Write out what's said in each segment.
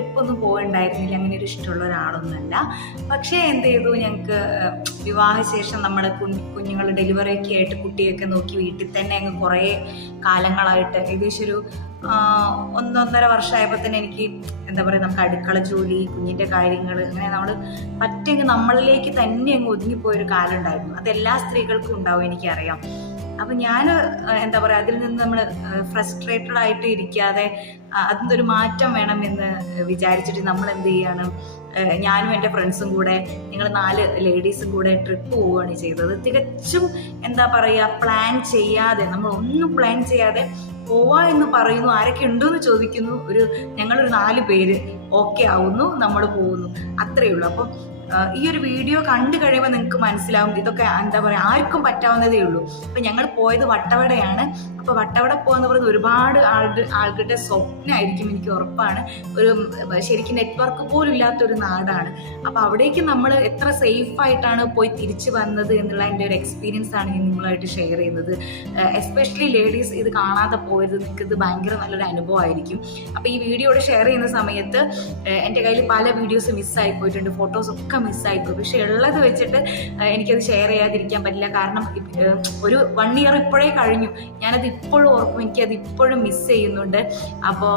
Experience ആണ് അപ്പോൾ ഞാനങ്ങനെ ട്രിപ്പ് ഒന്നും പോകണ്ടായിരുന്നില്ല. അങ്ങനെ ഒരു ഇഷ്ടമുള്ള ഒരാളൊന്നുമല്ല. പക്ഷേ എന്ത് ചെയ്തു? ഞങ്ങൾക്ക് വിവാഹശേഷം നമ്മുടെ കുഞ്ഞുങ്ങൾ ഡെലിവറി ഒക്കെ ആയിട്ട് കുട്ടിയൊക്കെ നോക്കി വീട്ടിൽ തന്നെ അങ്ങ് കുറേ കാലങ്ങളായിട്ട് ഏകദേശം ഒരു ഒന്നൊന്നര വർഷമായപ്പോൾ തന്നെ എനിക്ക് എന്താ പറയുക നമുക്ക് അടുക്കള ജോലി കുഞ്ഞിന്റെ കാര്യങ്ങൾ അങ്ങനെ നമ്മൾ പറ്റെങ്കിൽ നമ്മളിലേക്ക് തന്നെ അങ്ങ് ഒതുങ്ങിപ്പോയൊരു കാലം ഉണ്ടായിരുന്നു. അതെല്ലാ സ്ത്രീകൾക്കും ഉണ്ടാവും എനിക്കറിയാം. അപ്പം ഞാൻ എന്താ പറയുക അതിൽ നിന്ന് നമ്മൾ ഫ്രസ്ട്രേറ്റഡ് ആയിട്ട് ഇരിക്കാതെ ഒരു മാറ്റം എന്ന് വിചാരിച്ചിട്ട് നമ്മൾ എന്ത് ചെയ്യണം ഞാനും എന്റെ ഫ്രണ്ട്സും കൂടെ ഞങ്ങൾ നാല് ലേഡീസും കൂടെ ട്രിപ്പ് പോവുകയാണ് ചെയ്തത്. തികച്ചും എന്താ പറയുക പ്ലാൻ ചെയ്യാതെ നമ്മൾ ഒന്നും പ്ലാൻ ചെയ്യാതെ പോവാ എന്ന് പറയുന്നു. ആരൊക്കെ ഉണ്ടെന്ന് ചോദിക്കുന്നു. ഒരു ഞങ്ങളൊരു നാല് പേര് ഓക്കെ ആവുന്നു നമ്മൾ പോകുന്നു. അത്രയേ ഉള്ളൂ. അപ്പം ഈ ഒരു വീഡിയോ കണ്ടു കഴിയുമ്പോൾ നിങ്ങൾക്ക് മനസ്സിലാവും ഇതൊക്കെ എന്താ പറയുക ആർക്കും പറ്റാവുന്നതേ ഉള്ളൂ. അപ്പം ഞങ്ങൾ പോയത് വട്ടവടയാണ്. അപ്പോൾ വട്ടവട പോകുന്ന പറയുന്നത് ഒരുപാട് ആളുടെ ആളുകളുടെ സ്വപ്നമായിരിക്കും എനിക്ക് ഉറപ്പാണ്. ഒരു ശരിക്കും നെറ്റ്വർക്ക് പോലും ഇല്ലാത്തൊരു നാടാണ്. അപ്പോൾ അവിടേക്ക് നമ്മൾ എത്ര സേഫ് ആയിട്ടാണ് പോയി തിരിച്ചു വന്നത് എന്നുള്ള എന്റെ ഒരു എക്സ്പീരിയൻസ് ആണ് ഞാൻ നിങ്ങളായിട്ട് ഷെയർ ചെയ്യുന്നത്. എസ്പെഷ്യലി ലേഡീസ് ഇത് കാണാതെ പോയത് നിങ്ങൾക്ക് ഇത് ഭയങ്കര നല്ലൊരു അനുഭവമായിരിക്കും അപ്പോൾ ഈ വീഡിയോയുടെ ഷെയർ ചെയ്യുന്ന സമയത്ത് എന്റെ കയ്യിൽ പല വീഡിയോസ് മിസ്സായി പോയിട്ടുണ്ട്. ഫോട്ടോസ് ഒക്കെ മിസ്സായി പോയി പക്ഷെ ഉള്ളത് വെച്ചിട്ട് എനിക്കത് ഷെയർ ചെയ്യാതിരിക്കാൻ പറ്റില്ല. കാരണം ഒരു വൺ ഇയർ ഇപ്പോഴേ കഴിഞ്ഞു. ഞാനത് ഇപ്പോഴും ഓർക്കും. എനിക്കത് ഇപ്പോഴും മിസ് ചെയ്യുന്നുണ്ട്. അപ്പോൾ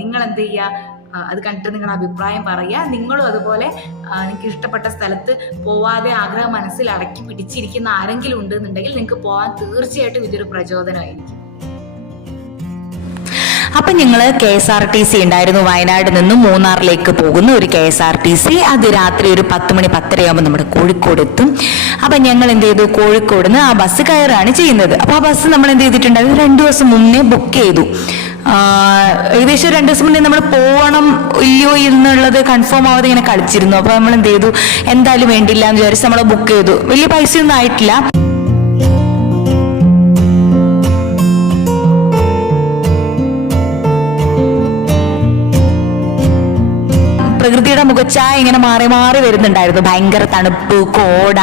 നിങ്ങൾ എന്ത് ചെയ്യുക അത് കണ്ടിട്ട് നിങ്ങളുടെ അഭിപ്രായം പറയുക. നിങ്ങളും അതുപോലെ നിങ്ങൾക്ക് ഇഷ്ടപ്പെട്ട സ്ഥലത്ത് പോവാതെ ആഗ്രഹം മനസ്സിൽ അടക്കി പിടിച്ചിരിക്കുന്ന ആരെങ്കിലും ഉണ്ടെന്നുണ്ടെങ്കിൽ നിങ്ങൾക്ക് പോകാൻ തീർച്ചയായിട്ടും ഇതൊരു പ്രചോദനമായിരിക്കും. അപ്പൊ ഞങ്ങൾ K S R T C ഉണ്ടായിരുന്നു. വയനാട് നിന്നും മൂന്നാറിലേക്ക് പോകുന്ന ഒരു K S R T C അത് രാത്രി ഒരു പത്ത് മണി പത്തരയാകുമ്പോൾ നമ്മുടെ കോഴിക്കോട് എത്തും. അപ്പൊ ഞങ്ങൾ എന്ത് ചെയ്തു? കോഴിക്കോട് നിന്ന് ആ ബസ് കയറാണ് ചെയ്യുന്നത്. അപ്പൊ ആ ബസ് നമ്മൾ എന്ത് ചെയ്തിട്ടുണ്ടായിരുന്നു രണ്ടു ദിവസം മുന്നേ ബുക്ക് ചെയ്തു. ഏകദേശം രണ്ട് ദിവസം മുന്നേ നമ്മൾ പോകണം ഇല്ലയോ എന്നുള്ളത് കൺഫേം ആവാതെ ഇങ്ങനെ കളിച്ചിരുന്നു. അപ്പൊ നമ്മൾ എന്ത് ചെയ്തു? എന്തായാലും വേണ്ടില്ല എന്ന് വിചാരിച്ച് നമ്മൾ ബുക്ക് ചെയ്തു. വലിയ പൈസയൊന്നും ആയിട്ടില്ല. പ്രകൃതിയുടെ മുഖച്ചായ ഇങ്ങനെ മാറി മാറി വരുന്നുണ്ടായിരുന്നു. ഭയങ്കര തണുപ്പ് കോട.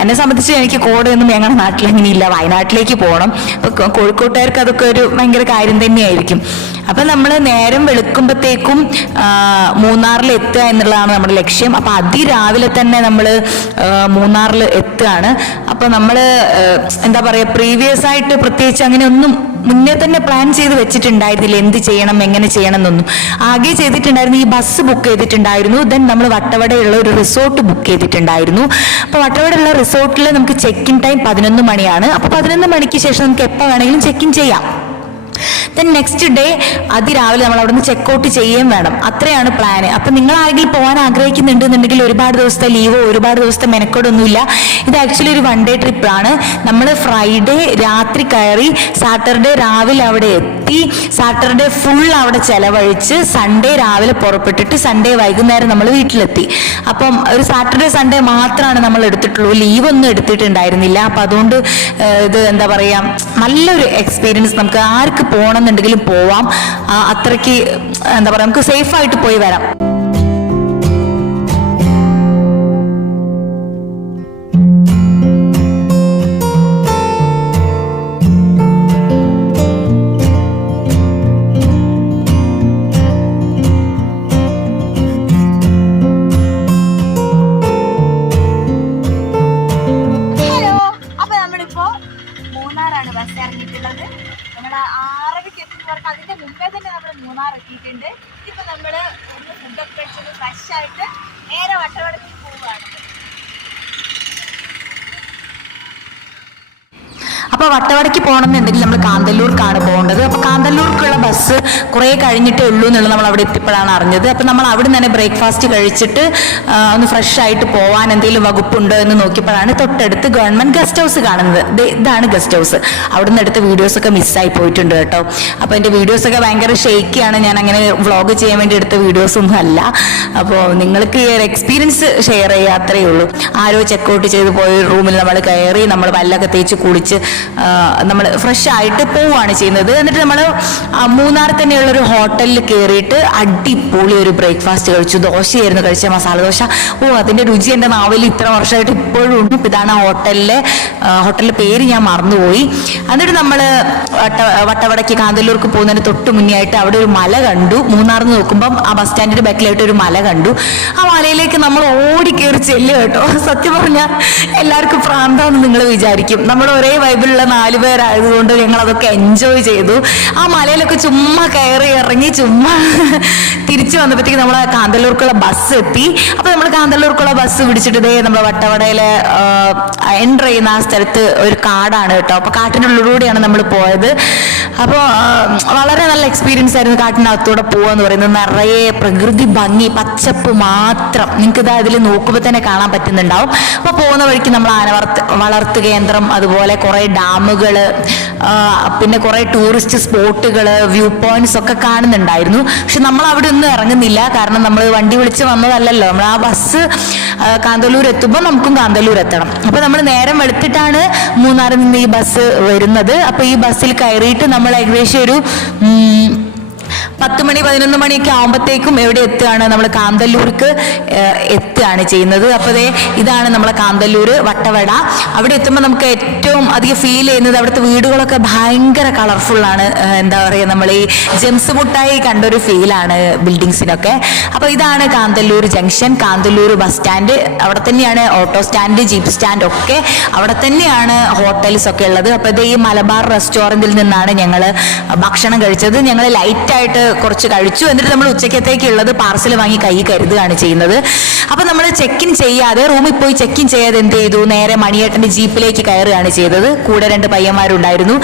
എന്നെ സംബന്ധിച്ച് എനിക്ക് കോടയൊന്നും ഞങ്ങളുടെ നാട്ടിൽ അങ്ങനെ ഇല്ല വയനാട്ടിലേക്ക് പോകണം കോഴിക്കോട്ടുകാർക്ക് അതൊക്കെ ഒരു ഭയങ്കര കാര്യം തന്നെയായിരിക്കും. അപ്പൊ നമ്മൾ നേരം വെളുക്കുമ്പോഴത്തേക്കും മൂന്നാറിൽ എത്തുക എന്നുള്ളതാണ് നമ്മുടെ ലക്ഷ്യം. അപ്പൊ അതിരാവിലെ തന്നെ നമ്മൾ മൂന്നാറിൽ എത്തുകയാണ്. അപ്പൊ നമ്മൾ എന്താ പറയാ പ്രീവിയസ് ആയിട്ട് പ്രത്യേകിച്ച് അങ്ങനെ ഒന്നും മുന്നേ തന്നെ പ്ലാൻ ചെയ്ത് വെച്ചിട്ടുണ്ടായിരുന്നില്ല. എന്ത് ചെയ്യണം എങ്ങനെ ചെയ്യണം എന്നൊന്നും ആകെ ചെയ്തിട്ടുണ്ടായിരുന്നു ഈ ബസ് ബുക്ക് ചെയ്തിട്ടുണ്ടായിരുന്നു. ദെൻ നമ്മൾ വട്ടവടയുള്ള ഒരു റിസോർട്ട് ബുക്ക് ചെയ്തിട്ടുണ്ടായിരുന്നു. അപ്പോൾ വട്ടവടയുള്ള റിസോർട്ടിൽ നമുക്ക് ചെക്ക് ഇൻ ടൈം പതിനൊന്ന് മണിയാണ്. അപ്പോൾ പതിനൊന്ന് മണിക്ക് ശേഷം നമുക്ക് എപ്പോൾ വേണമെങ്കിലും ചെക്ക് ഇൻ ചെയ്യാം. ദെൻ നെക്സ്റ്റ് ഡേ അതിരാവിലെ നമ്മൾ അവിടെ നിന്ന് ചെക്കൗട്ട് ചെയ്യുകയും വേണം. അത്രയാണ് പ്ലാന് അപ്പം നിങ്ങൾ ആരെങ്കിലും പോകാൻ ആഗ്രഹിക്കുന്നുണ്ടെന്നുണ്ടെങ്കിൽ ഒരുപാട് ദിവസത്തെ ലീവോ ഒരുപാട് ദിവസത്തെ മെനക്കോടൊന്നുമില്ല. ഇത് ആക്ച്വലി ഒരു വൺ ഡേ ട്രിപ്പാണ് നമ്മൾ ഫ്രൈഡേ രാത്രി കയറി സാറ്റർഡേ രാവിലെ അവിടെ എത്തി സാറ്റർഡേ ഫുൾ അവിടെ ചെലവഴിച്ച് സൺഡേ രാവിലെ പുറപ്പെട്ടിട്ട് സൺഡേ വൈകുന്നേരം നമ്മൾ വീട്ടിലെത്തി. അപ്പം ഒരു സാറ്റർഡേ സൺഡേ മാത്രമാണ് നമ്മൾ എടുത്തിട്ടുള്ളൂ. ലീവ് ഒന്നും എടുത്തിട്ടുണ്ടായിരുന്നില്ല. അപ്പം അതുകൊണ്ട് ഇത് എന്താ പറയുക നല്ലൊരു എക്സ്പീരിയൻസ് നമുക്ക് ആർക്ക് പോകണമെന്നുണ്ടെങ്കിലും പോവാം. അത്രയ്ക്ക് എന്താ പറയുക നമുക്ക് സേഫായിട്ട് പോയി വരാം. അപ്പൊ വട്ടവടയ്ക്ക് പോകണമെന്നുണ്ടെങ്കിൽ നമ്മൾ കാന്തല്ലൂർക്കാണ് പോകേണ്ടത്. അപ്പൊ കാന്തല്ലൂർക്കുള്ള ബസ് കുറെ കഴിഞ്ഞിട്ടേ ഉള്ളൂ എന്നുള്ളത് നമ്മൾ അവിടെ എത്തിയപ്പോഴാണ് അറിഞ്ഞത്. അപ്പൊ നമ്മൾ അവിടെ തന്നെ ബ്രേക്ക്ഫാസ്റ്റ് കഴിച്ചിട്ട് ഒന്ന് ഫ്രഷ് ആയിട്ട് പോവാൻ എന്തെങ്കിലും വകുപ്പുണ്ടോ എന്ന് നോക്കിയപ്പോഴാണ് തൊട്ടടുത്ത് ഗവൺമെന്റ് ഗസ്റ്റ് ഹൗസ് കാണുന്നത്. ഇതാണ് ഗസ്റ്റ് ഹൗസ് അവിടുന്ന് എടുത്ത വീഡിയോസ് ഒക്കെ മിസ്സായി പോയിട്ടുണ്ട് കേട്ടോ. അപ്പൊ എന്റെ വീഡിയോസ് ഒക്കെ ഭയങ്കര ഷെയ്ക്കിയാണ് ഞാൻ അങ്ങനെ വ്ളോഗ് ചെയ്യാൻ വേണ്ടി എടുത്ത വീഡിയോസ് ഒന്നും അല്ല. അപ്പോൾ നിങ്ങൾക്ക് ഈ ഒരു എക്സ്പീരിയൻസ് ഷെയർ ചെയ്യാത്രേ ഉള്ളൂ. ആരോ ചെക്കൗട്ട് ചെയ്ത് പോയ റൂമിൽ നമ്മൾ കയറി നമ്മൾ പല്ലൊക്കെ തേച്ച് കുളിച്ച് നമ്മൾ ഫ്രഷ് ആയിട്ട് പോവുകയാണ് ചെയ്യുന്നത്. എന്നിട്ട് നമ്മൾ മൂന്നാർ തന്നെയുള്ള ഒരു ഹോട്ടലിൽ കയറിയിട്ട് അടിപൊളി ഒരു ബ്രേക്ക്ഫാസ്റ്റ് കഴിച്ചു. ദോശയായിരുന്നു കഴിച്ച മസാല ദോശ. ഓ അതിന്റെ രുചി എന്റെ നാവിൽ ഇത്ര വർഷമായിട്ട് ഇപ്പോഴും ഉണ്ട്. ഇതാണ് ഹോട്ടലിലെ ഹോട്ടലിലെ പേര് ഞാൻ മറന്നുപോയി. എന്നിട്ട് നമ്മൾ വട്ട വട്ടവടക്ക് കാന്തല്ലൂർക്ക് പോകുന്നതിന് തൊട്ട് മുന്നേ ആയിട്ട് അവിടെ ഒരു മല കണ്ടു. മൂന്നാർ നിന്ന് നോക്കുമ്പം ആ ബസ് സ്റ്റാൻഡിന്റെ ബാക്കിലായിട്ട് ഒരു മല കണ്ടു. ആ മലയിലേക്ക് നമ്മൾ ഓടി കയറി ചെല്ലുക കേട്ടോ. സത്യം പറഞ്ഞാൽ എല്ലാവർക്കും പ്രാന്താന്ന് നിങ്ങൾ വിചാരിക്കും. നമ്മൾ ഒരേ വൈബിലുള്ള നാല് പേരായതുകൊണ്ട് ഞങ്ങൾ അതൊക്കെ എൻജോയ് ചെയ്തു. ആ മലയിലൊക്കെ ചുമ്മാ കയറി ഇറങ്ങി ചുമ്മാ തിരിച്ചു വന്നപ്പോഴത്തേക്ക് നമ്മൾ കാന്തല്ലൂർക്കുള്ള ബസ് എത്തി. അപ്പൊ നമ്മൾ കാന്തല്ലൂർക്കുള്ള ബസ് പിടിച്ചിട്ട് ഇതേ നമ്മുടെ വട്ടവടയിലെ എന്റർ ചെയ്യുന്ന ആ സ്ഥലത്ത് ഒരു കാടാണ് കേട്ടോ. അപ്പൊ കാട്ടിനുള്ളിലൂടെയാണ് നമ്മൾ പോയത്. അപ്പോൾ വളരെ നല്ല എക്സ്പീരിയൻസ് ആയിരുന്നു കാട്ടിനകത്തൂടെ പോവാന്ന് പറയുന്നത്. നിറയെ പ്രകൃതി ഭംഗി പച്ചപ്പ് മാത്രം. നിങ്ങൾക്ക് ഇതാ ഇതിൽ നോക്കുമ്പോൾ തന്നെ കാണാൻ പറ്റുന്നുണ്ടാവും. അപ്പോൾ പോകുന്ന വഴിക്ക് നമ്മൾ ആന വളർത്ത് കേന്ദ്രം അതുപോലെ കുറേ ഡാമുകൾ പിന്നെ കുറേ ടൂറിസ്റ്റ് സ്പോട്ടുകൾ വ്യൂ പോയിന്റ്സ് ഒക്കെ കാണുന്നുണ്ടായിരുന്നു. പക്ഷെ നമ്മൾ അവിടെ ഒന്നും ഇറങ്ങുന്നില്ല. കാരണം നമ്മൾ വണ്ടി വിളിച്ച് വന്നതല്ലല്ലോ. നമ്മൾ ആ ബസ് കാന്തല്ലൂർ എത്തുമ്പോൾ നമുക്കും കാന്തല്ലൂർ എത്തണം അപ്പോൾ നമ്മൾ നേരം വെളുത്തിട്ടാണ് മൂന്നാറിൽ നിന്ന് ഈ ബസ് വരുന്നത്. അപ്പോൾ ഈ ബസ്സിൽ കയറിയിട്ട് നമ്മൾ ഏകദേശം ഒരു പത്ത് മണി പതിനൊന്ന് മണിയൊക്കെ ആകുമ്പോഴത്തേക്കും എവിടെ എത്തുകയാണ്? നമ്മൾ കാന്തല്ലൂർക്ക് എത്തുകയാണ് ചെയ്യുന്നത്. അപ്പോൾ അതേ ഇതാണ് നമ്മളെ കാന്തല്ലൂർ വട്ടവട. അവിടെ എത്തുമ്പോൾ നമുക്ക് ഏറ്റവും അധികം ഫീൽ ചെയ്യുന്നത് അവിടുത്തെ വീടുകളൊക്കെ ഭയങ്കര കളർഫുള്ളാണ് എന്താ പറയുക നമ്മൾ ഈ ജെംസ് മുട്ടായി കണ്ടൊരു ഫീലാണ് ബിൽഡിങ്സിനൊക്കെ അപ്പോൾ ഇതാണ് Kanthalloor junction Kanthalloor bus stand അവിടെ തന്നെയാണ് ഓട്ടോ സ്റ്റാൻഡ് ജീപ്പ് സ്റ്റാൻഡ് ഒക്കെ. അവിടെ തന്നെയാണ് ഹോട്ടൽസ് ഒക്കെ ഉള്ളത്. അപ്പോൾ ഇത് ഈ മലബാർ റെസ്റ്റോറന്റിൽ നിന്നാണ് ഞങ്ങൾ ഭക്ഷണം കഴിച്ചത്. ഞങ്ങൾ ലൈറ്റായിട്ട് കുറച്ച് കഴിച്ചു എന്നിട്ട് നമ്മൾ ഉച്ചക്കത്തേക്കുള്ളത് പാർസൽ വാങ്ങി കൈ കരുതുകയാണ് ചെയ്യുന്നത്. അപ്പോൾ നമ്മൾ ചെക്ക് ഇൻ ചെയ്യാതെ റൂമിൽ പോയി ചെക്ക് ഇൻ ചെയ്യാതെ എന്ത് ചെയ്തു? നേരെ മണിയേട്ടന്റെ ജീപ്പിലേക്ക് കയറുകയാണ് ചെയ്തത്. കൂടെ രണ്ട് പയ്യന്മാരുണ്ടായിരുന്നു.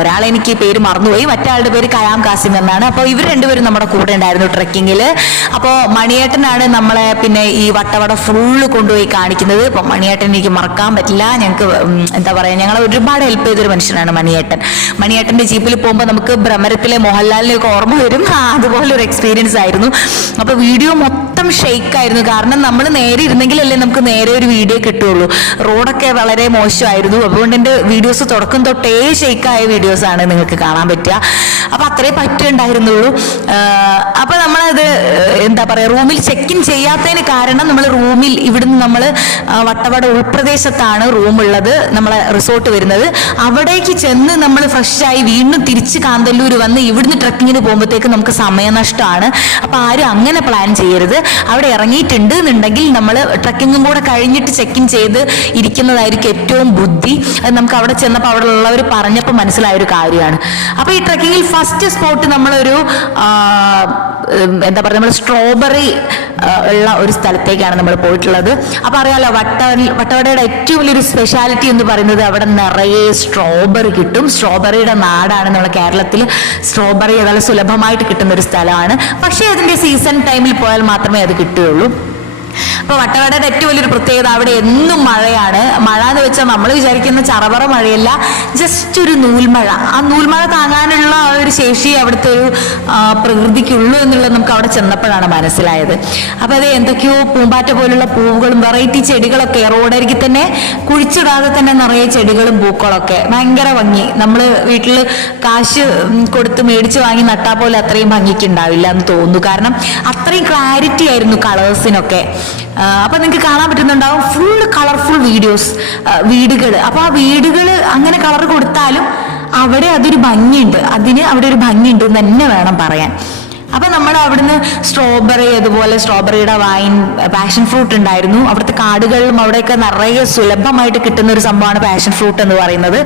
ഒരാൾ എനിക്ക് പേര് മറന്നുപോയി. മറ്റാളുടെ പേര് കയാം കാസിം എന്നാണ്. അപ്പോൾ ഇവർ രണ്ടുപേരും നമ്മുടെ കൂടെ ഉണ്ടായിരുന്നു ട്രക്കിങ്ങിൽ അപ്പോൾ മണിയേട്ടനാണ് നമ്മളെ പിന്നെ ഈ വട്ടവട ഫുള്ള് കൊണ്ടുപോയി കാണിക്കുന്നത്. അപ്പോൾ മണിയേട്ടൻ എനിക്ക് മറക്കാൻ പറ്റില്ല. ഞങ്ങൾക്ക് എന്താ പറയുക ഞങ്ങളെ ഒരുപാട് ഹെൽപ്പ് ചെയ്തൊരു മനുഷ്യനാണ് മണിയേട്ടൻ. മണിയേട്ടന്റെ ജീപ്പിൽ പോകുമ്പോൾ നമുക്ക് ഭ്രമരത്തിലെ മോഹൻലാലിനെയൊക്കെ ഓർമ്മ വരും. ആ, അതുപോലെ ഒരു എക്സ്പീരിയൻസ് ആയിരുന്നു. അപ്പോൾ വീഡിയോ മൊത്തം ഷെയ്ക്ക് ആയിരുന്നു കാരണം നമ്മൾ നേരെ ഇരുന്നെങ്കിലല്ലേ നമുക്ക് നേരെ ഒരു വീഡിയോ കിട്ടുള്ളൂ. റോഡൊക്കെ വളരെ മോശമായിരുന്നു. അതുകൊണ്ട് എന്റെ വീഡിയോസ് തുടക്കം തൊട്ടേ ഷെയ്ക്കായ വീഡിയോസ് ആണ് നിങ്ങൾക്ക് കാണാൻ പറ്റുക. അപ്പൊ അത്രേ പറ്റുണ്ടായിരുന്നുള്ളൂ. അപ്പൊ നമ്മളത് എന്താ പറയാ റൂമിൽ ചെക്ക് ഇൻ ചെയ്യാത്തതിന് കാരണം നമ്മൾ റൂമിൽ ഇവിടുന്ന് നമ്മൾ വട്ടവട ഉൾപ്രദേശത്താണ് റൂമുള്ളത് നമ്മളെ റിസോർട്ട് വരുന്നത്. അവിടേക്ക് ചെന്ന് നമ്മൾ ഫ്രഷായി വീണ്ടും തിരിച്ച് കാന്തല്ലൂർ വന്ന് ഇവിടുന്ന് ട്രക്കിങ്ങിന് പോകുമ്പോഴത്തേക്ക് നമുക്ക് സമയനഷ്ടമാണ്. അപ്പൊ ആരും അങ്ങനെ പ്ലാൻ ചെയ്യരുത്. അവിടെ ഇറങ്ങിയിട്ടുണ്ട് എന്നുണ്ടെങ്കിൽ നമ്മൾ ട്രക്കിങ്ങും കൂടെ കഴിഞ്ഞിട്ട് ചെക്ക് ഇൻ ചെയ്ത് ഇരിക്കുന്നതായിരിക്കും ഏറ്റവും ബുദ്ധി. അത് നമുക്ക് അവിടെ ചെന്നപ്പോൾ അവിടെ ഉള്ളവർ പറഞ്ഞപ്പോൾ മനസ്സിലായ ഒരു കാര്യമാണ്. അപ്പോൾ ഈ ട്രക്കിങ്ങിൽ ഫസ്റ്റ് സ്പോട്ട് നമ്മളൊരു എന്താ പറയുക നമ്മൾ സ്ട്രോബെറി ഉള്ള ഒരു സ്ഥലത്തേക്കാണ് നമ്മൾ പോയിട്ടുള്ളത്. അപ്പോൾ അറിയാലോ വട്ട വട്ടവടയുടെ ഏറ്റവും വലിയൊരു സ്പെഷ്യാലിറ്റി എന്ന് പറയുന്നത് അവിടെ നിറയെ സ്ട്രോബെറി കിട്ടും. സ്ട്രോബെറിയുടെ നാടാണ് നമ്മുടെ കേരളത്തിൽ സ്ട്രോബെറി വളരെ സുലഭമായിട്ട് കിട്ടുന്ന ഒരു സ്ഥലമാണ്. പക്ഷേ അതിന്റെ സീസൺ ടൈമിൽ പോയാൽ മാത്രമേ അത് കിട്ടുകയുള്ളൂ. അപ്പൊ വട്ടവടയുടെ ഏറ്റവും വലിയൊരു പ്രത്യേകത അവിടെ എന്നും മഴയാണ്. മഴ എന്ന് വെച്ചാൽ നമ്മൾ വിചാരിക്കുന്ന ചറപറ മഴയല്ല ജസ്റ്റ് ഒരു നൂൽമഴ. ആ നൂൽമഴ താങ്ങാനുള്ള ആ ഒരു ശേഷി അവിടുത്തെ ഒരു പ്രകൃതിക്കുള്ളൂ എന്നുള്ളത് നമുക്ക് അവിടെ ചെന്നപ്പോഴാണ് മനസ്സിലായത്. അപ്പൊ അത് എന്തൊക്കെയോ പൂമ്പാറ്റ പോലുള്ള പൂവുകളും വെറൈറ്റി ചെടികളൊക്കെ റോഡരികിൽ തന്നെ കുഴിച്ചിടാതെ തന്നെ നിറയെ ചെടികളും പൂക്കളൊക്കെ. ഭയങ്കര ഭംഗി. നമ്മൾ വീട്ടിൽ കാശ് കൊടുത്ത് മേടിച്ച് വാങ്ങി നട്ടാൽ പോലെ അത്രയും ഭംഗിക്ക് ഉണ്ടാവില്ല എന്ന് തോന്നുന്നു. കാരണം അത്രയും ക്ലാരിറ്റി ആയിരുന്നു കളേഴ്സിനൊക്കെ അപ്പൊ നിങ്ങൾക്ക് കാണാൻ പറ്റുന്നുണ്ടാവും ഫുൾ കളർഫുൾ വീഡിയോസ് വീടുകൾ അപ്പൊ ആ വീടുകൾ അങ്ങനെ കളർ കൊടുത്താലും അവിടെ അതൊരു ഭംഗിയുണ്ട്. അതിന് അവിടെ ഒരു ഭംഗിയുണ്ട് എന്ന് തന്നെ വേണം പറയാൻ. അപ്പൊ നമ്മൾ അവിടുന്ന് സ്ട്രോബെറി അതുപോലെ സ്ട്രോബെറിയുടെ വൈൻ പാഷൻ ഫ്രൂട്ട് ഉണ്ടായിരുന്നു. അവിടുത്തെ കാടുകളിലും അവിടെയൊക്കെ നിറയെ സുലഭമായിട്ട് കിട്ടുന്ന ഒരു സംഭവമാണ് പാഷൻ ഫ്രൂട്ട് എന്ന് പറയുന്നത്.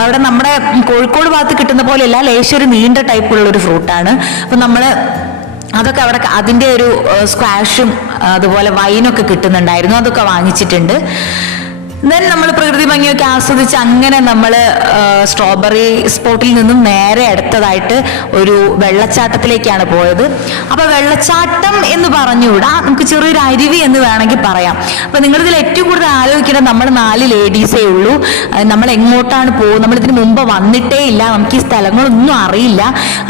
അവിടെ നമ്മുടെ കോഴിക്കോട് ഭാഗത്ത് കിട്ടുന്ന പോലെയല്ല ലേശം ഒരു നീണ്ട ടൈപ്പുള്ള ഒരു ഫ്രൂട്ടാണ് അപ്പൊ നമ്മൾ അതൊക്കെ അവിടെ അതിന്റെ ഒരു സ്ക്വാഷും അതുപോലെ വൈനൊക്കെ കിട്ടുന്നുണ്ടായിരുന്നു. അതൊക്കെ വാങ്ങിച്ചിട്ടുണ്ട്. ദെൻ നമ്മൾ പ്രകൃതി ഭംഗിയൊക്കെ ആസ്വദിച്ച് അങ്ങനെ നമ്മൾ സ്ട്രോബെറി സ്പോട്ടിൽ നിന്നും നേരെ അടുത്തതായിട്ട് ഒരു വെള്ളച്ചാട്ടത്തിലേക്കാണ് പോയത്. അപ്പോൾ വെള്ളച്ചാട്ടം എന്ന് പറഞ്ഞുകൂടാ? നമുക്ക് ചെറിയൊരു അരുവി എന്ന് വേണമെങ്കിൽ പറയാം. അപ്പം നിങ്ങളിതിൽ ഏറ്റവും കൂടുതൽ ആലോചിക്കേണ്ടത് നമ്മൾ നാല് ലേഡീസേ ഉള്ളൂ. നമ്മൾ എങ്ങോട്ടാണ് പോകുന്നത്? നമ്മൾ ഇതിന് മുമ്പ് വന്നിട്ടേ ഇല്ല. നമുക്ക് ഈ സ്ഥലങ്ങളൊന്നും അറിയില്ല.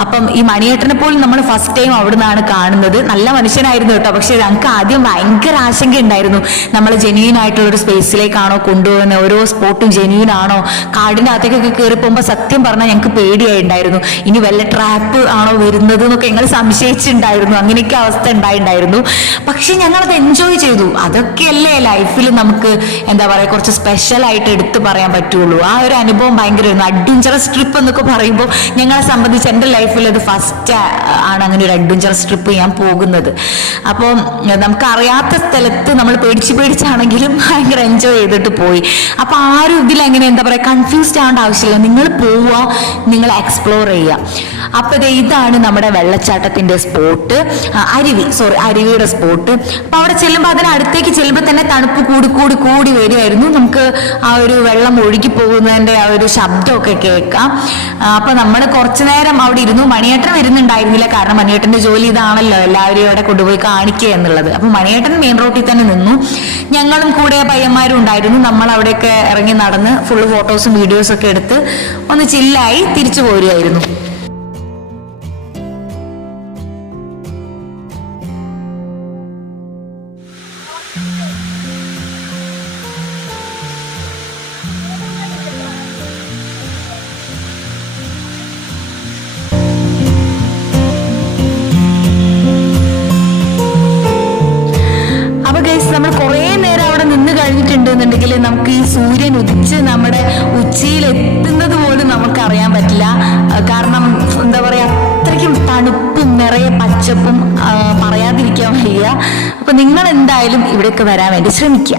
അപ്പം ഈ മണിയേട്ടനെ പോലും നമ്മൾ ഫസ്റ്റ് ടൈം അവിടെ നിന്നാണ് കാണുന്നത്. നല്ല മനുഷ്യനായിരുന്നു കേട്ടോ. പക്ഷേ ഞങ്ങൾക്ക് ആദ്യം ഭയങ്കര ആശങ്ക ഉണ്ടായിരുന്നു. നമ്മൾ ജെന്യൂൻ ആയിട്ടുള്ള ഒരു സ്പേസിലേക്കാണോ കൊണ്ടുപോകുന്ന ഓരോ സ്പോട്ടും ജെന്യൂൻ കാടിന്റെ അകത്തേക്കൊക്കെ കയറി പോകുമ്പോൾ സത്യം പറഞ്ഞാൽ ഞങ്ങൾക്ക് പേടിയായി ഉണ്ടായിരുന്നു ഇനി വല്ല ട്രാപ്പ് ആണോ വരുന്നത് എന്നൊക്കെ ഞങ്ങൾ സംശയിച്ചിട്ടുണ്ടായിരുന്നു. അങ്ങനെയൊക്കെ അവസ്ഥ ഉണ്ടായിട്ടുണ്ടായിരുന്നു. പക്ഷെ ഞങ്ങളത് എൻജോയ് ചെയ്തു. അതൊക്കെയല്ലേ ലൈഫിൽ നമുക്ക് എന്താ പറയുക കുറച്ച് സ്പെഷ്യൽ ആയിട്ട് എടുത്തു പറയാൻ പറ്റുള്ളൂ. ആ ഒരു അനുഭവം ഭയങ്കരമായിരുന്നു. അഡ്വഞ്ചറസ് ട്രിപ്പ് എന്നൊക്കെ പറയുമ്പോൾ ഞങ്ങളെ സംബന്ധിച്ച് എന്റെ ലൈഫിൽ അത് ഫസ്റ്റ് ആണ് അങ്ങനെ ഒരു അഡ്വഞ്ചറസ് ട്രിപ്പ് ചെയ്യാൻ പോകുന്നത്. അപ്പോൾ നമുക്ക് അറിയാത്ത സ്ഥലത്ത് നമ്മൾ പേടിച്ച് പേടിച്ചാണെങ്കിലും ഭയങ്കര എൻജോയ് ചെയ്തിട്ട് പോയി. അപ്പൊ ആരും ഇതിൽ അങ്ങനെ എന്താ പറയുക കൺഫ്യൂസ്ഡ് ആവേണ്ട ആവശ്യമില്ല. നിങ്ങൾ പോവുക നിങ്ങൾ എക്സ്പ്ലോർ ചെയ്യുക. അപ്പോൾ ഇതാണ് നമ്മുടെ വെള്ളച്ചാട്ടത്തിന്റെ സ്പോട്ട് അരുവി സോറി അരുവിയുടെ സ്പോട്ട് അപ്പോൾ അവിടെ ചെല്ലുമ്പോൾ അതിനടുത്തേക്ക് ചെല്ലുമ്പോൾ തന്നെ തണുപ്പ് കൂടി കൂടി കൂടി വരുമായിരുന്നു നമുക്ക് ആ ഒരു വെള്ളം ഒഴുകി പോകുന്നതിന്റെ ആ ഒരു ശബ്ദമൊക്കെ കേൾക്കാം. അപ്പോൾ അപ്പൊ നമ്മൾ കുറച്ചു നേരം അവിടെ ഇരുന്നു. മണിയേട്ടൻ വരുന്നുണ്ടായിരുന്നില്ല. കാരണം മണിയേട്ടന്റെ ജോലി ഇതാണല്ലോ. എല്ലാവരും അവിടെ കൊണ്ടുപോയി കാണിക്കുക എന്നുള്ളത്. അപ്പൊ മണിയേട്ടൻ മെയിൻ റോട്ടിൽ തന്നെ നിന്നു. ഞങ്ങളും കൂടെ പയ്യന്മാരും ഉണ്ടായിരുന്നു. നമ്മൾ അവിടെയൊക്കെ ഇറങ്ങി നടന്ന് ഫുള്ള് ഫോട്ടോസും വീഡിയോസും ഒക്കെ എടുത്ത് ഒന്ന് ചില്ലായി തിരിച്ചു പോരുമായിരുന്നു സൂര്യൻ ഉദിച്ച് നമ്മുടെ ഉച്ചയിൽ എത്തുന്നത് പോലും നമുക്കറിയാൻ പറ്റില്ല. കാരണം എന്താ പറയാ അത്രയ്ക്കും തണുപ്പും നിറയെ പച്ചപ്പും പറയാതിരിക്കാൻ വയ്യ. അപ്പൊ നിങ്ങൾ എന്തായാലും ഇവിടേക്ക് വരാൻ വേണ്ടി ശ്രമിക്കുക.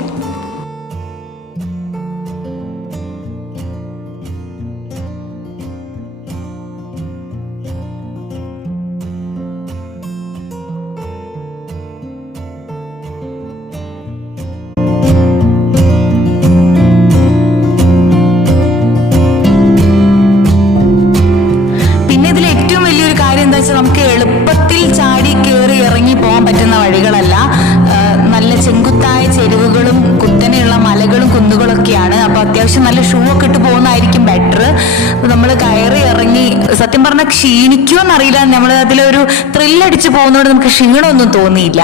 വഴികളല്ല. നല്ല ചെങ്കുത്തായ ചെരുവുകളും കുത്തനെയുള്ള മലകളും കുന്നുകളൊക്കെയാണ്. അപ്പൊ അത്യാവശ്യം നല്ല ഷൂ ഒക്കെ ഇട്ട് പോകുന്നതായിരിക്കും ബെറ്റർ നമ്മൾ കയറി ഇറങ്ങി സത്യം പറഞ്ഞാൽ ക്ഷീണിക്കുമോ എന്നറിയില്ല നമ്മൾ അതിലൊരു ത്രില്ലടിച്ച് പോകുന്നതുകൊണ്ട് നമുക്ക് ക്ഷീണമൊന്നും തോന്നിയില്ല.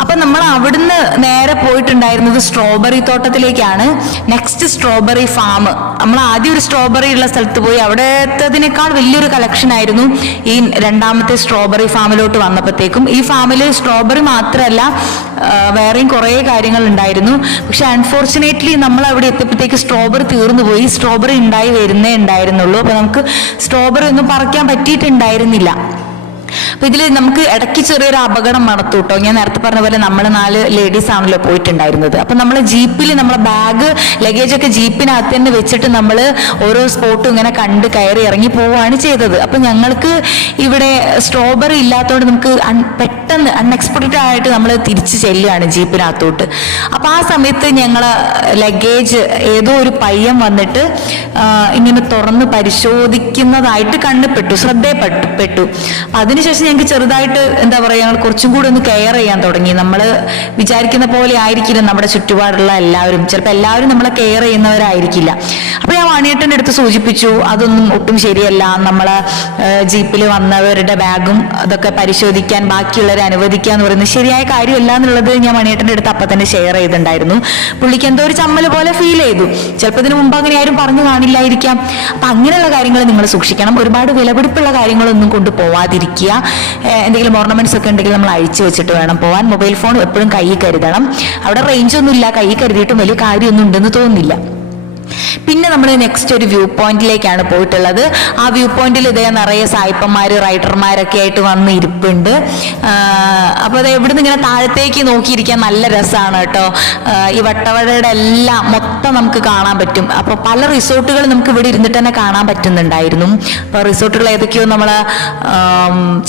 അപ്പൊ നമ്മൾ അവിടുന്ന് നേരെ പോയിട്ടുണ്ടായിരുന്നത് സ്ട്രോബെറി തോട്ടത്തിലേക്കാണ്. നെക്സ്റ്റ് സ്ട്രോബെറി ഫാം നമ്മൾ ആദ്യം ഒരു സ്ട്രോബെറി ഉള്ള സ്ഥലത്ത് പോയി. അവിടത്തേതിനേക്കാൾ വലിയൊരു കളക്ഷൻ ആയിരുന്നു ഈ രണ്ടാമത്തെ സ്ട്രോബെറി ഫാമിലോട്ട് വന്നപ്പോഴത്തേക്കും. ഈ ഫാമിൽ സ്ട്രോബെറി മാത്രമല്ല വേറെയും കുറേ കാര്യങ്ങൾ ഉണ്ടായിരുന്നു. പക്ഷെ അൺഫോർച്ചുനേറ്റ്ലി നമ്മൾ അവിടെ എത്തിയപ്പോഴത്തേക്ക് സ്ട്രോബെറി തീർന്നു പോയി. സ്ട്രോബെറി ഉണ്ടായി വരുന്നേ ഉണ്ടായിരുന്നുള്ളൂ. അപ്പൊ നമുക്ക് സ്ട്രോബെറി ഒന്നും പറിക്കാൻ പറ്റിയിട്ടുണ്ടായിരുന്നില്ല. അപ്പൊ ഇതിൽ നമുക്ക് ഇടയ്ക്ക് ചെറിയൊരു അപകടം നടത്തു കേട്ടോ ഞാൻ നേരത്തെ പറഞ്ഞ പോലെ നമ്മൾ നാല് ലേഡീസ് ആണല്ലോ പോയിട്ടുണ്ടായിരുന്നത്. അപ്പൊ നമ്മൾ ജീപ്പിൽ നമ്മളെ ബാഗ് ലഗേജ് ഒക്കെ ജീപ്പിനകത്ത് തന്നെ വെച്ചിട്ട് നമ്മൾ ഓരോ സ്പോട്ടും ഇങ്ങനെ കണ്ട് കയറി ഇറങ്ങി പോവുകയാണ് ചെയ്തത്. അപ്പൊ ഞങ്ങൾക്ക് ഇവിടെ സ്ട്രോബെറി ഇല്ലാത്തതുകൊണ്ട് നമുക്ക് പെട്ടെന്ന് അൺഎക്സ്പെക്റ്റഡ് ആയിട്ട് നമ്മൾ തിരിച്ചു ചെല്ലുകയാണ് ജീപ്പിനകത്തോട്ട്. അപ്പൊ ആ സമയത്ത് ഞങ്ങളെ ലഗേജ് ഏതോ ഒരു പയ്യൻ വന്നിട്ട് ഇങ്ങനെ തുറന്ന് പരിശോധിക്കുന്നതായിട്ട് കണ്ടുപെട്ടു ശ്രദ്ധയപ്പെട്ടു. പെട്ടു അതിനുശേഷം ഞങ്ങൾക്ക് ചെറുതായിട്ട് എന്താ പറയുക ഞങ്ങൾ കുറച്ചും കൂടി ഒന്ന് കെയർ ചെയ്യാൻ തുടങ്ങി. നമ്മൾ വിചാരിക്കുന്ന പോലെ ആയിരിക്കില്ല നമ്മുടെ ചുറ്റുപാടുള്ള എല്ലാവരും. ചിലപ്പോൾ എല്ലാവരും നമ്മളെ കെയർ ചെയ്യുന്നവരായിരിക്കില്ല. അപ്പോൾ ഞാൻ വാണിയേട്ടന്റെ അടുത്ത് സൂചിപ്പിച്ചു അതൊന്നും ഒട്ടും ശരിയല്ല. നമ്മളെ ജീപ്പിൽ വന്നവരുടെ ബാഗും അതൊക്കെ പരിശോധിക്കാൻ ബാക്കിയുള്ളവരെ അനുവദിക്കുക എന്ന് പറയുന്നത് ശരിയായ കാര്യമല്ല എന്നുള്ളത് ഞാൻ മണിയേട്ടന്റെ അടുത്ത് അപ്പം തന്നെ ഷെയർ ചെയ്തിട്ടുണ്ടായിരുന്നു. പുള്ളിക്ക് എന്തോ ഒരു ചമ്മൽ പോലെ ഫീൽ ചെയ്തു. ചിലപ്പോൾ ഇതിനു മുമ്പ് അങ്ങനെ ആരും പറഞ്ഞു കാണില്ലായിരിക്കാം. അപ്പൊ അങ്ങനെയുള്ള കാര്യങ്ങൾ നിങ്ങൾ സൂക്ഷിക്കണം. ഒരുപാട് വിലപിടിപ്പുള്ള കാര്യങ്ങളൊന്നും കൊണ്ട് ഏഹ് എന്തെങ്കിലും ഓർണമെന്റ്സ് ഒക്കെ ഉണ്ടെങ്കിൽ നമ്മൾ അഴിച്ചു വെച്ചിട്ട് വേണം പോവാൻ. മൊബൈൽ ഫോൺ എപ്പോഴും കയ്യിൽ കരുതണം. അവിടെ റേഞ്ച് ഒന്നും ഇല്ല കയ്യിൽ കരുതിയിട്ടും വലിയ കാര്യമൊന്നും ഉണ്ടെന്ന് തോന്നുന്നില്ല. പിന്നെ നമ്മൾ നെക്സ്റ്റ് ഒരു വ്യൂ പോയിന്റിലേക്കാണ് പോയിട്ടുള്ളത്. ആ വ്യൂ പോയിന്റിൽ ഇതേ നിറയെ സായിപ്പന്മാർ റൈഡർമാരൊക്കെ ആയിട്ട് വന്ന് ഇരിപ്പുണ്ട്. അപ്പോൾ അത് എവിടുന്ന് ഇങ്ങനെ താഴത്തേക്ക് നോക്കിയിരിക്കാൻ നല്ല രസമാണ് കേട്ടോ. ഈ വട്ടവഴയുടെ എല്ലാം മൊത്തം നമുക്ക് കാണാൻ പറ്റും. അപ്പോൾ പല റിസോർട്ടുകൾ നമുക്ക് ഇവിടെ ഇരുന്നിട്ട് തന്നെ കാണാൻ പറ്റുന്നുണ്ടായിരുന്നു. അപ്പോൾ റിസോർട്ടുകൾ ഏതൊക്കെയോ നമ്മൾ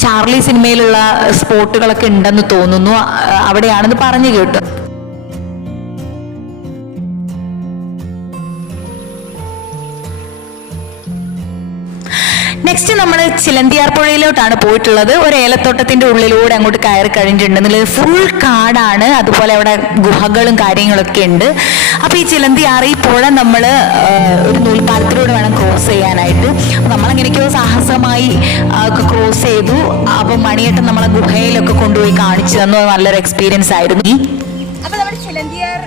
ചാർലി സിനിമയിലുള്ള സ്പോട്ടുകളൊക്കെ ഉണ്ടെന്ന് തോന്നുന്നു. അവിടെയാണെന്ന് പറഞ്ഞു കേട്ടു. നമ്മൾ ചിലന്തിയാർ പുഴയിലോട്ടാണ് പോയിട്ടുള്ളത്. ഒരു ഏലത്തോട്ടത്തിന്റെ ഉള്ളിലൂടെ അങ്ങോട്ട് കയറി കഴിഞ്ഞിട്ടുണ്ടെന്നുള്ളത് ഫുൾ കാടാണ്. അതുപോലെ അവിടെ ഗുഹകളും കാര്യങ്ങളൊക്കെ ഉണ്ട്. അപ്പൊ ഈ ചിലന്തിയാർ ഈ പുഴ നമ്മൾ ഒരു നൂൽപ്പാലത്തിലൂടെ വേണം ക്രോസ് ചെയ്യാനായിട്ട്. നമ്മളെങ്ങനെയൊക്കെയോ സാഹസമായി ക്രോസ് ചെയ്തു. അപ്പൊ മണിയേട്ടൻ നമ്മളെ ഗുഹയിലൊക്കെ കൊണ്ടുപോയി കാണിച്ചു തന്നു. നല്ലൊരു എക്സ്പീരിയൻസ് ആയിരുന്നു. അപ്പൊ നമ്മുടെ ചിലന്തിയാർ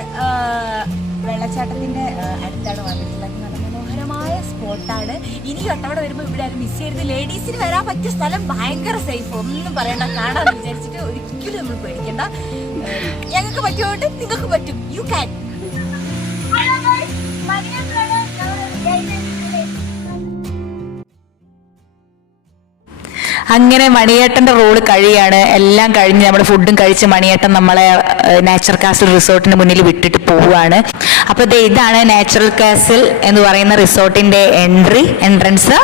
ഇനി ഒട്ടവിടെ വരുമ്പോൾ ഇവിടെ മിസ് ചെയ്യരുത്. ലേഡീസിന് വരാൻ പറ്റിയ സ്ഥലം ഭയങ്കര സേഫ് ഒന്നും പറയണ്ട. കാണാൻ വിചാരിച്ചിട്ട് ഒരിക്കലും നമ്മൾ പേടിക്കണ്ട. ഞങ്ങൾക്ക് പറ്റിയോണ്ട് നിങ്ങൾക്ക് പറ്റും. യു ക്യാൻ അങ്ങനെ മണിയേട്ടന്റെ റോൾ കഴിയാണ്. എല്ലാം കഴിഞ്ഞ് നമ്മൾ ഫുഡും കഴിച്ച് മണിയേട്ടൻ നമ്മളെ നാച്ചുറൽ കാസിൽ റിസോർട്ടിന് മുന്നിൽ വിട്ടിട്ട് പോവുകയാണ് അപ്പൊ ദേ ഇതാണ് നാച്ചുറൽ കാസിൽ എന്ന് പറയുന്ന റിസോർട്ടിന്റെ എൻട്രി എൻട്രൻസ്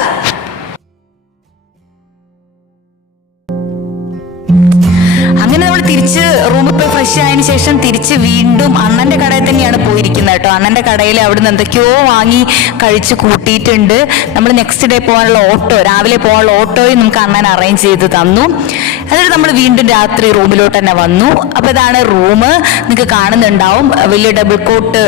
റൂമിൽ ഫ്രഷ് ആയതിനു ശേഷം തിരിച്ച് വീണ്ടും അണ്ണന്റെ കടയിൽ തന്നെയാണ് പോയിരിക്കുന്നത് കേട്ടോ. അണ്ണന്റെ കടയിൽ അവിടുന്ന് എന്തൊക്കെയോ വാങ്ങി കഴിച്ച് കൂട്ടിയിട്ടുണ്ട്. നമ്മൾ നെക്സ്റ്റ് ഡേ പോകാനുള്ള ഓട്ടോ രാവിലെ പോകാനുള്ള ഓട്ടോയും നമുക്ക് അണ്ണൻ അറേഞ്ച് ചെയ്ത് തന്നു. എന്നിട്ട് നമ്മൾ വീണ്ടും രാത്രി റൂമിലോട്ട് തന്നെ വന്നു. അപ്പോൾ ഇതാണ് റൂം നിങ്ങൾക്ക് കാണുന്നുണ്ടാവും. വലിയ ഡബിൾ കോട്ട്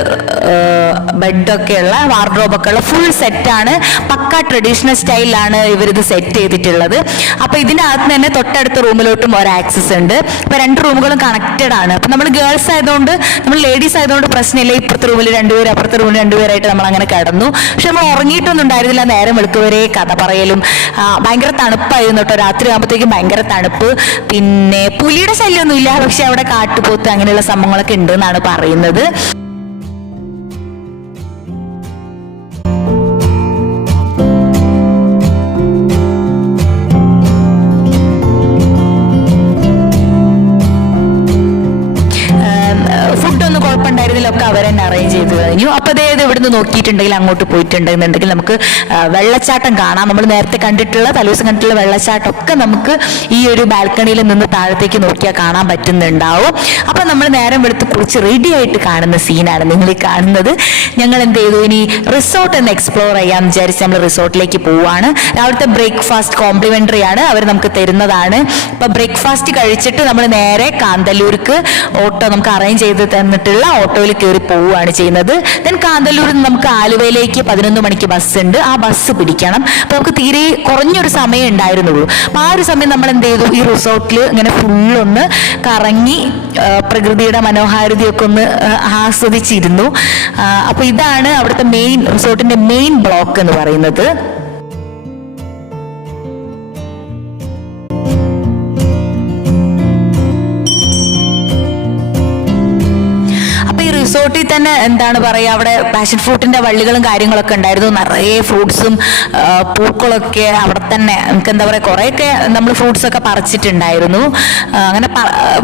ബെഡൊക്കെ വാർഡ്രോബൊക്കെ വാർഡ്രോബ് ഒക്കെ ഉള്ള ഫുൾ സെറ്റാണ്. പക്ക ട്രഡീഷണൽ സ്റ്റൈലിലാണ് ഇവരിത് സെറ്റ് ചെയ്തിട്ടുള്ളത്. അപ്പോൾ ഇതിനകത്ത് തന്നെ തൊട്ടടുത്ത റൂമിലോട്ടും ഒരു ആക്സസ് ഉണ്ട്. അപ്പൊ രണ്ട് റൂമുകളും കണക്റ്റഡ് ആണ്. അപ്പം നമ്മൾ ഗേൾസ് ആയതുകൊണ്ട് നമ്മൾ ലേഡീസ് ആയതുകൊണ്ട് പ്രശ്നമില്ല. ഇപ്പുറത്തെ റൂമിൽ രണ്ടുപേർ അപ്പുറത്തെ റൂമിൽ രണ്ടുപേരായിട്ട് നമ്മൾ അങ്ങനെ കിടന്നു. പക്ഷെ നമ്മൾ ഉറങ്ങിയിട്ടൊന്നും ഉണ്ടായിരുന്നില്ല. നേരം വെളുക്കുവരെ കഥ പറയലും. ഭയങ്കര തണുപ്പായിരുന്നു കേട്ടോ. രാത്രി ആകുമ്പോഴത്തേക്കും ഭയങ്കര തണുപ്പ്. പിന്നെ പുലിയുടെ ശല്യമൊന്നുമില്ല പക്ഷെ അവിടെ കാട്ടുപോത്ത് അങ്ങനെയുള്ള സംഭവങ്ങളൊക്കെ ഉണ്ട് എന്നാണ് പറയുന്നത്. ചെയ്ത് കഴിഞ്ഞു അപ്പൊ അതായത് ഇവിടുന്ന് നോക്കിയിട്ടുണ്ടെങ്കിൽ അങ്ങോട്ട് പോയിട്ടുണ്ടെങ്കിൽ നമുക്ക് വെള്ളച്ചാട്ടം കാണാം. നമ്മൾ നേരത്തെ കണ്ടിട്ടുള്ള തലേദിവസം കണ്ടിട്ടുള്ള വെള്ളച്ചാട്ടം ഒക്കെ നമുക്ക് ഈ ഒരു ബാൽക്കണിയിൽ നിന്ന് താഴത്തേക്ക് നോക്കിയാൽ കാണാൻ പറ്റുന്നുണ്ടാവും. അപ്പം നമ്മൾ നേരം വെളുത്ത് കുറിച്ച് റെഡി ആയിട്ട് കാണുന്ന സീനാണ് നിങ്ങൾ ഈ കാണുന്നത്. ഞങ്ങൾ എന്ത് ചെയ്തു? ഇനി റിസോർട്ട് ഒന്ന് എക്സ്പ്ലോർ ചെയ്യാം വിചാരിച്ച് നമ്മൾ റിസോർട്ടിലേക്ക് പോവാണ് രാവിലത്തെ ബ്രേക്ക്ഫാസ്റ്റ് കോംപ്ലിമെന്ററി ആണ് അവർ നമുക്ക് തരുന്നതാണ്. ഇപ്പം ബ്രേക്ക്ഫാസ്റ്റ് കഴിച്ചിട്ട് നമ്മൾ നേരെ കാന്തല്ലൂർക്ക് ഓട്ടോ നമുക്ക് അറേഞ്ച് ചെയ്ത് തന്നിട്ടുള്ള ഓട്ടോയിൽ കയറി പോവുകയാണ് ചെയ്യുന്നത്. ദെൻ കാന്തല്ലൂരിൽ നിന്ന് നമുക്ക് ആലുവയിലേക്ക് പതിനൊന്ന് മണിക്ക് ബസ് ഉണ്ട് ആ ബസ് പിടിക്കണം. അപ്പൊ നമുക്ക് തീരെ കുറഞ്ഞൊരു സമയം ഉണ്ടായിരുന്നുള്ളൂ. അപ്പൊ ആ ഒരു സമയം നമ്മൾ എന്ത് ചെയ്തു? ഈ റിസോർട്ടിൽ ഇങ്ങനെ ഫുള്ളൊന്ന് കറങ്ങി പ്രകൃതിയുടെ മനോഹാരിതയൊക്കെ ഒന്ന് ആസ്വദിച്ചിരുന്നു. അപ്പോൾ അപ്പൊ ഇതാണ് അവിടുത്തെ മെയിൻ റിസോർട്ടിന്റെ മെയിൻ ബ്ലോക്ക് എന്ന് പറയുന്നത്. തന്നെ എന്താണ് പറയുക അവിടെ പാഷൻ ഫ്രൂട്ടിന്റെ വള്ളികളും കാര്യങ്ങളൊക്കെ ഉണ്ടായിരുന്നു. നിറയെ ഫ്രൂട്ട്സും പൂക്കളൊക്കെ അവിടെ തന്നെ. നമുക്ക് എന്താ പറയുക കുറേയൊക്കെ നമ്മൾ ഫ്രൂട്ട്സ് ഒക്കെ പറിച്ചിട്ടുണ്ടായിരുന്നു. അങ്ങനെ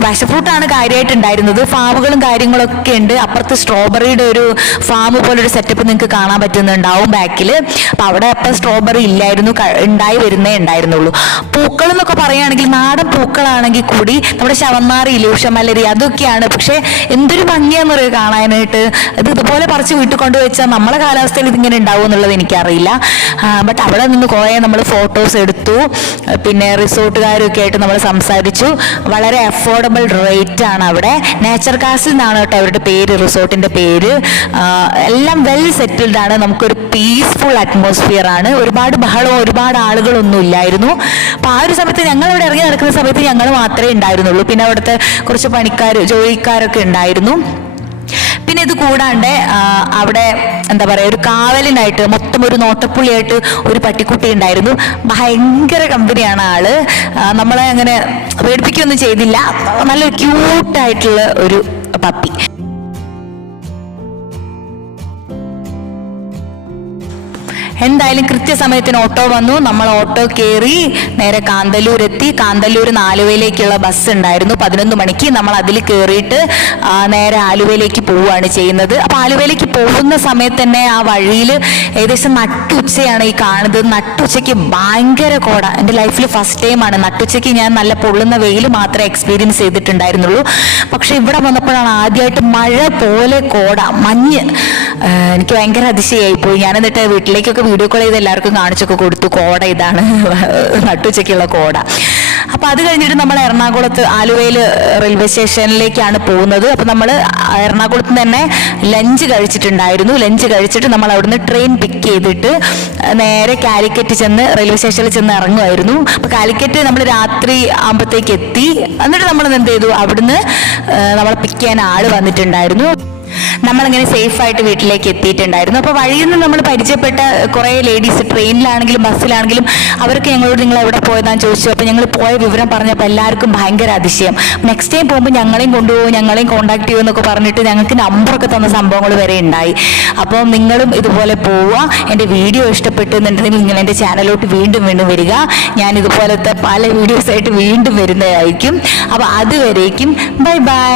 പാഷൻ ഫ്രൂട്ടാണ് കാര്യമായിട്ട് ഉണ്ടായിരുന്നത്. ഫാമുകളും കാര്യങ്ങളൊക്കെ ഉണ്ട്. അപ്പുറത്ത് സ്ട്രോബെറിയുടെ ഒരു ഫാം പോലെ ഒരു സെറ്റപ്പ് നിങ്ങൾക്ക് കാണാൻ പറ്റുന്നുണ്ടാവും ബാക്കിൽ അപ്പം അവിടെ അപ്പം സ്ട്രോബെറി ഇല്ലായിരുന്നു ഉണ്ടായി വരുന്നേ ഉണ്ടായിരുന്നുള്ളൂ. പൂക്കൾ എന്നൊക്കെ പറയുകയാണെങ്കിൽ നാടൻ പൂക്കളാണെങ്കിൽ കൂടി നമ്മുടെ ശവന്മാറി ഇലൂഷമലരി അതൊക്കെയാണ്. പക്ഷേ എന്തൊരു ഭംഗിയാന്ന് പറയുക കാണാനായിട്ട് ഇത് ഇതുപോലെ പറിച്ച് വീട്ടിൽ കൊണ്ടുവച്ചാൽ നമ്മളെ കാലാവസ്ഥയിൽ ഇതിങ്ങനെ ഉണ്ടാവും എന്നുള്ളത് എനിക്കറിയില്ല. ബട്ട് അവിടെ നിന്ന് കുറേ നമ്മൾ ഫോട്ടോസ് എടുത്തു. പിന്നെ റിസോർട്ടുകാരൊക്കെ ആയിട്ട് നമ്മൾ സംസാരിച്ചു. വളരെ അഫോർഡബിൾ റേറ്റ് ആണ് അവിടെ. നേച്ചർ കാസിൽ നിന്നാണ് കേട്ടോ അവരുടെ പേര് റിസോർട്ടിന്റെ പേര്. എല്ലാം വെൽ സെറ്റിൽഡ് ആണ്. നമുക്കൊരു പീസ്ഫുൾ അറ്റ്മോസ്ഫിയർ ആണ്. ഒരുപാട് ബഹളവും ഒരുപാട് ആളുകളൊന്നും ഇല്ലായിരുന്നു. അപ്പോൾ ആ ഒരു സമയത്ത് ഞങ്ങൾ ഇവിടെ ഇറങ്ങി നടക്കുന്ന സമയത്ത് ഞങ്ങൾ മാത്രമേ ഉണ്ടായിരുന്നുള്ളൂ. പിന്നെ അവിടുത്തെ കുറച്ച് പണിക്കാർ ജോലിക്കാരൊക്കെ ഉണ്ടായിരുന്നു. പിന്നെ ഇത് കൂടാണ്ട് അവിടെ എന്താ പറയുക ഒരു കാവലിനായിട്ട് മൊത്തം ഒരു നോട്ടപ്പുള്ളിയായിട്ട് ഒരു പട്ടിക്കുട്ടി ഉണ്ടായിരുന്നു. ഭയങ്കര കമ്പനിയാണ് ആൾ. നമ്മളെ അങ്ങനെ പേടിപ്പിക്കുകയൊന്നും ചെയ്തില്ല. നല്ലൊരു ക്യൂട്ടായിട്ടുള്ള ഒരു പപ്പി. എന്തായാലും കൃത്യസമയത്തിന് ഓട്ടോ വന്നു. നമ്മൾ ഓട്ടോ കയറി നേരെ കാന്തല്ലൂർ എത്തി കാന്തല്ലൂർ ആലുവയിലേക്കുള്ള ബസ് ഉണ്ടായിരുന്നു. പതിനൊന്ന് മണിക്ക് നമ്മൾ അതിൽ കയറിയിട്ട് നേരെ ആലുവയിലേക്ക് പോവുകയാണ് ചെയ്യുന്നത്. അപ്പൊ ആലുവയിലേക്ക് പോകുന്ന സമയത്ത് തന്നെ ആ വഴിയിൽ ഏകദേശം നട്ടുച്ചയാണ് ഈ കാണുന്നത്. നട്ടുച്ചയ്ക്ക് ഭയങ്കര കോട. എന്റെ ലൈഫിൽ ഫസ്റ്റ് ടൈമാണ് നട്ടുച്ചയ്ക്ക് ഞാൻ നല്ല പൊള്ളുന്ന വെയിൽ മാത്രമേ എക്സ്പീരിയൻസ് ചെയ്തിട്ടുണ്ടായിരുന്നുള്ളൂ. പക്ഷെ ഇവിടെ വന്നപ്പോഴാണ് ആദ്യമായിട്ട് മഴ പോലെ കോട. മഞ്ഞ് എനിക്ക് ഭയങ്കര അതിശയായി പോയി ഞാൻ എന്നിട്ട് വീട്ടിലേക്കൊക്കെ വീഡിയോ കോൾ ചെയ്ത് എല്ലാവർക്കും കാണിച്ചൊക്കെ കൊടുത്തു. കോട ഇതാണ്. നട്ടുച്ചയ്ക്കുള്ള കോട. അപ്പൊ അത് കഴിഞ്ഞിട്ട് നമ്മൾ എറണാകുളത്ത് ആലുവയിൽ റെയിൽവേ സ്റ്റേഷനിലേക്കാണ് പോകുന്നത്. അപ്പൊ നമ്മൾ എറണാകുളത്ത് തന്നെ ലഞ്ച് കഴിച്ചിട്ടുണ്ടായിരുന്നു. ലഞ്ച് കഴിച്ചിട്ട് നമ്മൾ അവിടുന്ന് ട്രെയിൻ പിക്ക് ചെയ്തിട്ട് നേരെ കാലിക്കറ്റ് ചെന്ന് റെയിൽവേ സ്റ്റേഷനിൽ ചെന്ന് ഇറങ്ങുമായിരുന്നു. അപ്പൊ കാലിക്കറ്റ് നമ്മൾ രാത്രി ആകുമ്പോഴത്തേക്ക് എത്തി. എന്നിട്ട് നമ്മൾ എന്ത് ചെയ്തു? അവിടുന്ന് നമ്മളെ പിക്ക് ചെയ്യാൻ ആൾ വന്നിട്ടുണ്ടായിരുന്നു. നമ്മളിങ്ങനെ സേഫ് ആയിട്ട് വീട്ടിലേക്ക് എത്തിയിട്ടുണ്ടായിരുന്നു. അപ്പോൾ വഴിയിൽ നിന്ന് നമ്മൾ പരിചയപ്പെട്ട കുറേ ലേഡീസ് ട്രെയിനിലാണെങ്കിലും ബസ്സിലാണെങ്കിലും അവർക്ക് ഞങ്ങളോട് നിങ്ങൾ എവിടെ പോയതാന്ന് ചോദിച്ചു? അപ്പോൾ ഞങ്ങൾ പോയ വിവരം പറഞ്ഞപ്പോൾ എല്ലാവർക്കും ഭയങ്കര അതിശയം. നെക്സ്റ്റ് ടൈം പോകുമ്പോൾ ഞങ്ങളെയും കൊണ്ടുപോകും ഞങ്ങളെയും കോൺടാക്ട് ചെയ്യുമെന്നൊക്കെ പറഞ്ഞിട്ട് ഞങ്ങൾക്ക് നമ്പറൊക്കെ തന്ന സംഭവങ്ങൾ വരെ ഉണ്ടായി. അപ്പോൾ നിങ്ങളും ഇതുപോലെ പോവുക. എന്റെ വീഡിയോ ഇഷ്ടപ്പെട്ടുന്നുണ്ടെങ്കിൽ നിങ്ങൾ എന്റെ ചാനലിലോട്ട് വീണ്ടും വീണ്ടും വരിക. ഞാൻ ഇതുപോലത്തെ പല വീഡിയോസായിട്ട് വീണ്ടും വരുന്നതായിരിക്കും. അപ്പോൾ അതുവരേക്കും ബൈ ബൈ